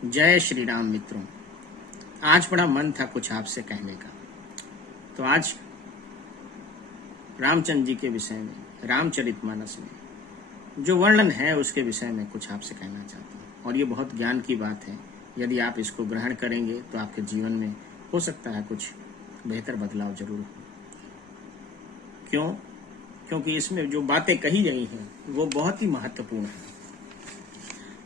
जय श्री राम मित्रों। आज बड़ा मन था कुछ आपसे कहने का, तो आज रामचंद्र जी के विषय में, रामचरितमानस में जो वर्णन है उसके विषय में कुछ आपसे कहना चाहता हूँ। और ये बहुत ज्ञान की बात है। यदि आप इसको ग्रहण करेंगे तो आपके जीवन में हो सकता है कुछ बेहतर बदलाव जरूर हो। क्यों? क्योंकि इसमें जो बातें कही गई हैं वो बहुत ही महत्वपूर्ण है।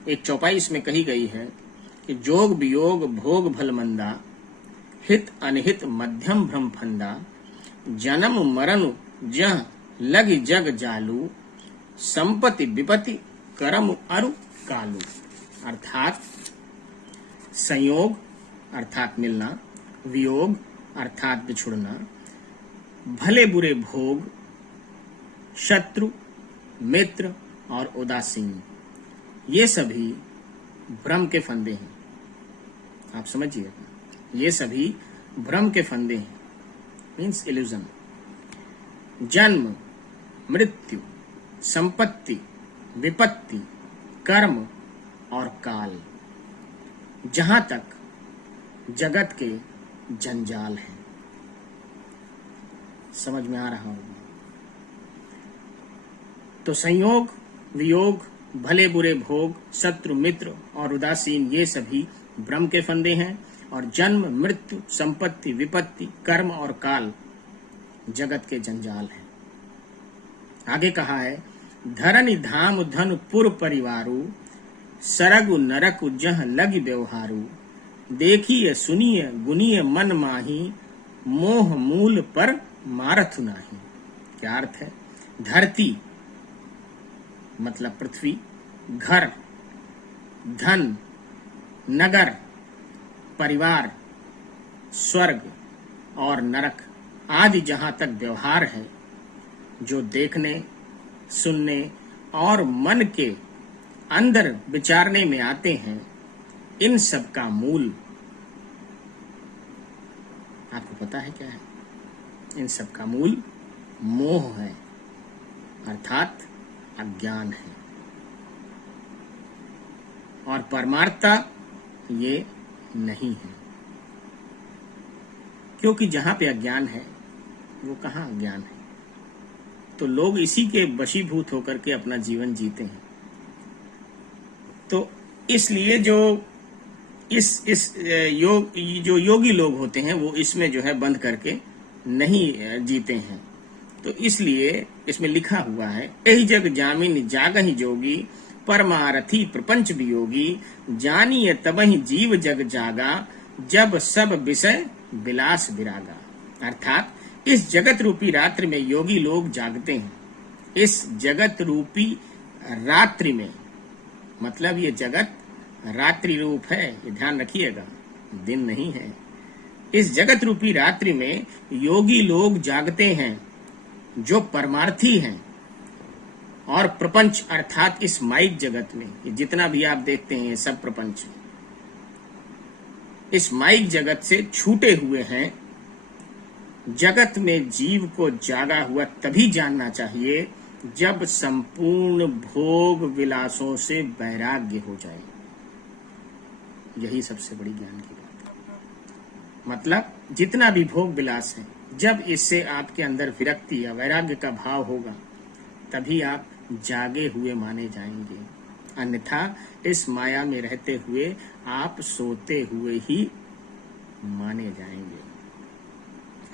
एक चौपाई इसमें कही गई है कि जोग वियोग भोग भल मंदा, हित अनहित मध्यम भ्रम फंदा, जन्म मरण जह लग जग जालू, संपत्ति विपत्ति करम अरु कालू। अर्थात संयोग अर्थात मिलना, वियोग अर्थात बिछुड़ना, भले बुरे भोग, शत्रु मित्र और उदासीन, ये सभी भ्रम के फंदे हैं। आप समझिएगा, ये सभी भ्रम के फंदे हैं, मीन्स इल्यूजन। जन्म, मृत्यु, संपत्ति, विपत्ति, कर्म और काल, जहां तक जगत के जंजाल हैं। समझ में आ रहा होगा? तो संयोग, वियोग, भले बुरे भोग, शत्रु मित्र और उदासीन, ये सभी भ्रम के फंदे हैं। और जन्म, मृत्यु, संपत्ति, विपत्ति, कर्म और काल जगत के जंजाल हैं। आगे कहा है, धरनि धाम धन पुर परिवारु, सरगु नरकु जह लग व्यवहारु, देखिए सुनिए गुनिए मन माही, मोह मूल पर मारथु नाही। क्या अर्थ है? धरती मतलब पृथ्वी, घर, धन, नगर, परिवार, स्वर्ग और नरक आदि जहां तक व्यवहार है, जो देखने, सुनने और मन के अंदर विचारने में आते हैं, इन सब का मूल आपको पता है क्या है? इन सब का मूल मोह है, अर्थात अज्ञान है। और परमार्थता ये नहीं है, क्योंकि जहां पे अज्ञान है वो कहां अज्ञान है। तो लोग इसी के वशीभूत होकर के अपना जीवन जीते हैं। तो इसलिए जो जो योगी लोग होते हैं वो इसमें जो है बंद करके नहीं जीते हैं। तो इसलिए इसमें लिखा हुआ है, एहि जग जामिन जागहि जोगी, परमारथी प्रपंच वियोगी, जानिए तबहि जीव जग जागा, जब सब विषय विलास विरागा। अर्थात इस जगत रूपी रात्रि में योगी लोग जागते हैं। इस जगत रूपी रात्रि में, मतलब ये जगत रात्रि रूप है, ये ध्यान रखिएगा, दिन नहीं है। इस जगत रूपी रात्रि में योगी लोग जागते हैं जो परमार्थी हैं, और प्रपंच अर्थात इस माइक जगत में जितना भी आप देखते हैं सब प्रपंच इस माइक जगत से छूटे हुए हैं। जगत में जीव को जागा हुआ तभी जानना चाहिए जब संपूर्ण भोग विलासों से वैराग्य हो जाए। यही सबसे बड़ी ज्ञान की बात है। मतलब जितना भी भोग विलास है, जब इससे आपके अंदर विरक्ति या वैराग्य का भाव होगा तभी आप जागे हुए माने जाएंगे। अन्यथा इस माया में रहते हुए आप सोते हुए ही माने जाएंगे।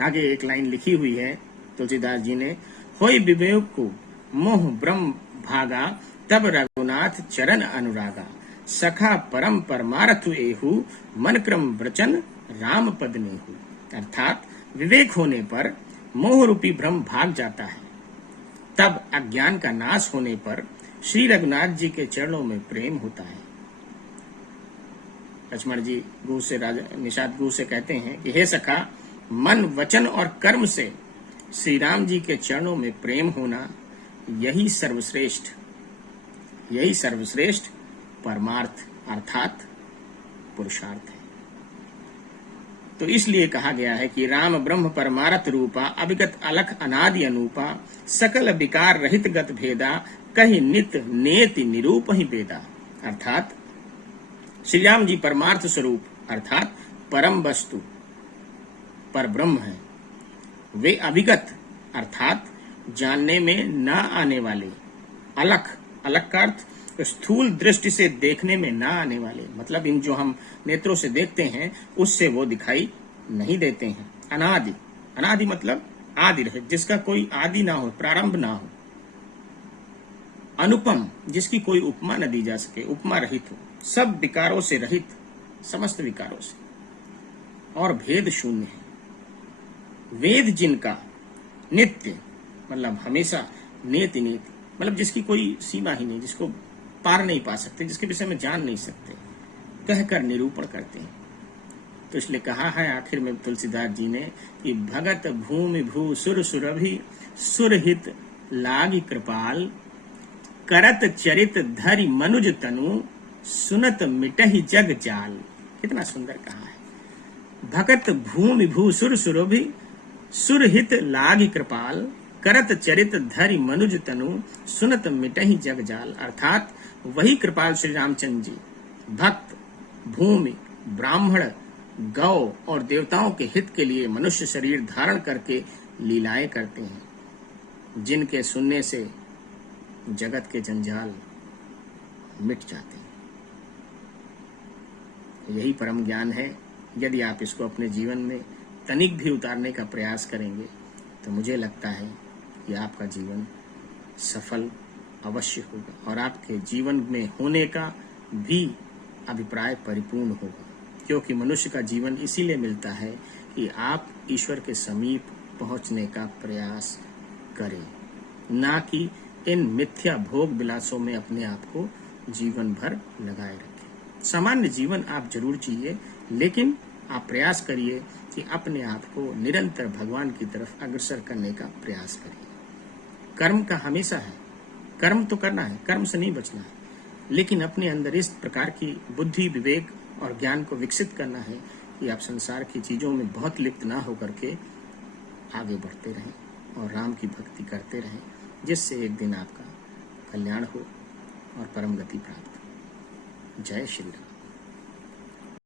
आगे एक लाइन लिखी हुई है तुलसीदास जी ने, होय विवेक को मोह ब्रह्म भागा, तब रघुनाथ चरण अनुरागा, सखा परम परमारथ एहु, मन क्रम वचन राम पद नेहु। अर्थात विवेक होने पर मोह रूपी भ्रम भाग जाता है, तब अज्ञान का नाश होने पर श्री रघुनाथ जी के चरणों में प्रेम होता है। लक्ष्मण जी निषाद गुरु से कहते हैं कि हे सखा, मन वचन और कर्म से श्री राम जी के चरणों में प्रेम होना, यही सर्वश्रेष्ठ परमार्थ अर्थात पुरुषार्थ है। तो इसलिए कहा गया है कि राम ब्रह्म परमारथ रूपा, अविगत अलख अनादि अनूपा, सकल विकार रहित गत भेदा, कहि नित नेति निरूप ही वेदा। अर्थात श्री राम जी परमार्थ स्वरूप अर्थात परम वस्तु पर ब्रह्म है। वे अविगत अर्थात जानने में न आने वाले, अलख, अलख का अर्थ स्थूल दृष्टि से देखने में न आने वाले, मतलब इन जो हम नेत्रों से देखते हैं उससे वो दिखाई नहीं देते हैं। अनादि, अनादि मतलब आदि रहित, जिसका कोई आदि ना हो, प्रारंभ ना हो। अनुपम, जिसकी कोई उपमा न दी जा सके, उपमा रहित हो, सब विकारों से रहित, समस्त विकारों से, और भेद शून्य है। वेद जिनका, नित्य मतलब हमेशा, नेति नेति मतलब जिसकी कोई सीमा ही नहीं, जिसको पार नहीं पा सकते, जिसके विषय में जान नहीं सकते, कहकर निरूपण करते हैं। तो इसलिए कहा है आखिर में तुलसीदास जी ने कि भगत भूमि भू सुर सुरभि सुरहित लागी कृपाल, करत चरित धरि मनुज तनु सुनत मिटहि जग जाल। कितना सुंदर कहा है। भगत भूमि भू सुर सुरभि सुरहित लागी कृपाल, करत चरित धरि मनुज तनु सुनत मिटहि जग जाल। अर्थात वही कृपाल श्री रामचंद्र जी भक्त, भूमि, ब्राह्मण, गौ और देवताओं के हित के लिए मनुष्य शरीर धारण करके लीलाएं करते हैं, जिनके सुनने से जगत के जंजाल मिट जाते हैं। यही परम ज्ञान है। यदि आप इसको अपने जीवन में तनिक भी उतारने का प्रयास करेंगे तो मुझे लगता है कि आपका जीवन सफल अवश्य होगा और आपके जीवन में होने का भी अभिप्राय परिपूर्ण होगा, क्योंकि मनुष्य का जीवन इसीलिए मिलता है कि आप ईश्वर के समीप पहुंचने का प्रयास करें, ना कि इन मिथ्या भोग विलासों में अपने आप को जीवन भर लगाए रखें। सामान्य जीवन आप जरूर जिए, लेकिन आप प्रयास करिए कि अपने आप को निरंतर भगवान की तरफ अग्रसर करने का प्रयास करिए। कर्म का हमेशा है, कर्म तो करना है, कर्म से नहीं बचना है, लेकिन अपने अंदर इस प्रकार की बुद्धि, विवेक और ज्ञान को विकसित करना है कि आप संसार की चीजों में बहुत लिप्त ना होकर के आगे बढ़ते रहें और राम की भक्ति करते रहें, जिससे एक दिन आपका कल्याण हो और परम गति प्राप्त हो। जय श्री राम।